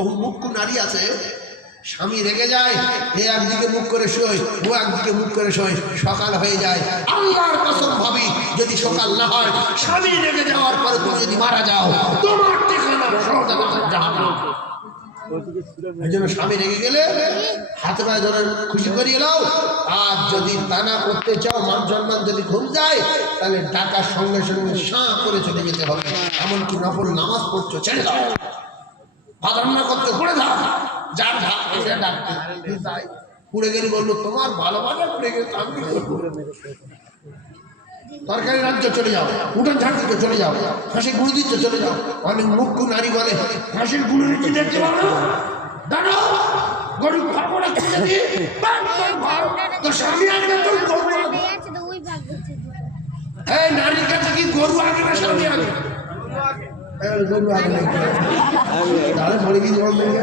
বহু মুখ্য নারী আছে, স্বামী রেগে যায়, এ একদিকে মুখ করে শোয়, ও একদিকে মুখ করে শোয়, সকাল হয়ে যায়। আল্লাহর কসম ভাবি, যদি সকাল না হয়, স্বামী রেগে যাওয়ার পরে তুমি যদি মারা যাও, তোমার ঠিকানা জাহান্নাম। এই জন্য স্বামী রেগে গেলে হাতে পায়ে ধরে খুশি করিয়ে নাও। আর যদি তা না করতে চাও, মান সম্মান যদি ঘুম যায়, তাহলে ডাকার সঙ্গে সঙ্গে সাঁ করে চলে যেতে হবে। এমনকি নফল নামাজ পড়ছো, ছেড়ে দাও। ভাত রান্না করছো, করে দাও। যার ভাত এসে ডাকতে তাই পুড়ে গেলে বললো তোমার ভালোবাসা পুড়ে গেছে, আমি কি করবো? তরকারি রাজ্য চলে যাও, উঠোন ঝাড় দিতে চলে যাও, হাসি গুঁড়ো দিতে চলে যাও। অনেক মুখ্য নারী বলে হাসির গুঁড়ো দিতে দেখতে পাবো না, দাঁড়াও গরিব খাবো না, তো স্বামী আগে তোর গরু আগে। এই নারীর কাছে কি গরু আগে না স্বামী আগে? গরু আগে তাহলে পরে কি জবাব দেবে?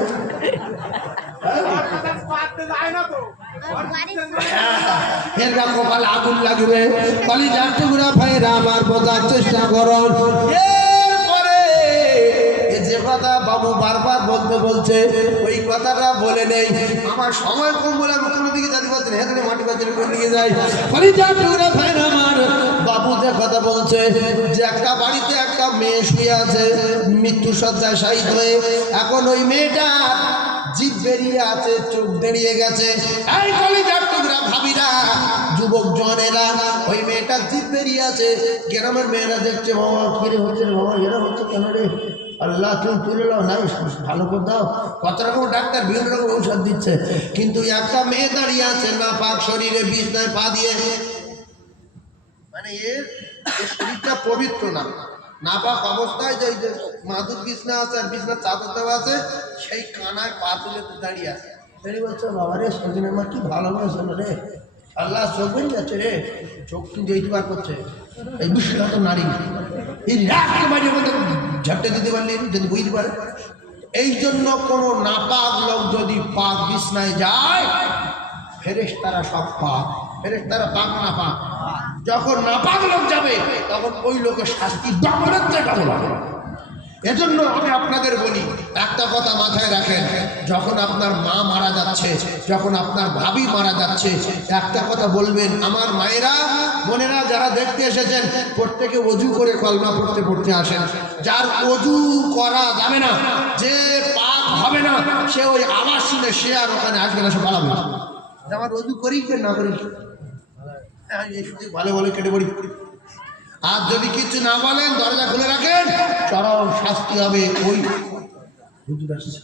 কপাল আগুন লাগবে। কালি যাতে ঘুরা ভাইরা আমার বোঝার চেষ্টা করো। যে কথা বাবু বারবার বলতে বলছে, ওই কথাটা বলে নেই। আমার সময় কম বলে আমি কোনো দিকে যাতে পারছি না, হেঁটে মাটি পাচ্ছি করে নিয়ে যাই। কালি যাতে ঘুরা ভাইরা আমার বাবু যে কথা বলছে, যে একটা বাড়িতে একটা মেয়ে শুয়ে আছে মৃত্যু শয্যায় শায়িত হয়ে। এখন ওই মেয়েটা জিভ বেরিয়ে আছে, চোখ বেরিয়ে গেছে। এই কলিজার টুকরা ভাবিরা, যুবক জনেরা, ওই মেয়েটা জিভ বেরিয়ে আছে। গ্রামের মেয়েরা দেখছে, বাবা কিরে হচ্ছে রে বাবা, এরা হচ্ছে কেন রে? আল্লাহ তুমি তুলে নাও, নাই ভালো করে দাও। কত রকম ডাক্তার বিভিন্ন রকম ঔষধ দিচ্ছে, কিন্তু একটা মেয়ে দাঁড়িয়ে আছে না পাক শরীরে, বিছনায় পা দিয়ে। মানে এর শরীরটা পবিত্র না, নাপাক অবস্থায় যে মাদুর বিছনা আছে আর বিছনার চাদর দেওয়া আছে, সেই কানায় পা তুলে দাঁড়িয়ে আছে। দাঁড়িয়ে বলছে বাবা রে, সেদিন আমার কি ভালো হয়েছে রে, আল্লাহ চোখ বেরিয়ে যাচ্ছে রে, চোখ কিন্তু এইটি বার করছে। এই বিশ্বত নারী এই রাখতে বাড়ির মধ্যে ঝাপটে দিতে পারলে যদি বুঝতে পারে। এই জন্য কোনো নাপাক লোক যদি পাক বিছনায় যায়, ফেরেশতারা সব পাক, ফেরেশতারা পাক না পাক। যখন নাপাক লোক যাবে, তখন ওই লোকের শাস্তি ডবলের চেয়ে ডবল হবে। এজন্য আমি আপনাদের বলি, একটা কথা মাথায় রাখেন, যখন আপনার মা মারা যাচ্ছে, যখন আপনার ভাবি মারা যাচ্ছে, একটা কথা বলবেন, আমার মায়েরা বোনেরা যারা দেখতে এসেছেন, প্রত্যেকে অজু করে কলমা পড়তে পড়তে আসেন। যার অজু করা যাবে না, যে পাক হবে না, সে ওই আওয়াজ শুনে সে আর ওখানে আসবে না, সে পালাবে। আমার অজু করি না করি, ভালো ভালো কেটে পড়ি। আর যদি কিছু না বলেন, দরজা খুলে রাখেন, চরম শাস্তি হবে। ওই হুজুর আসছে,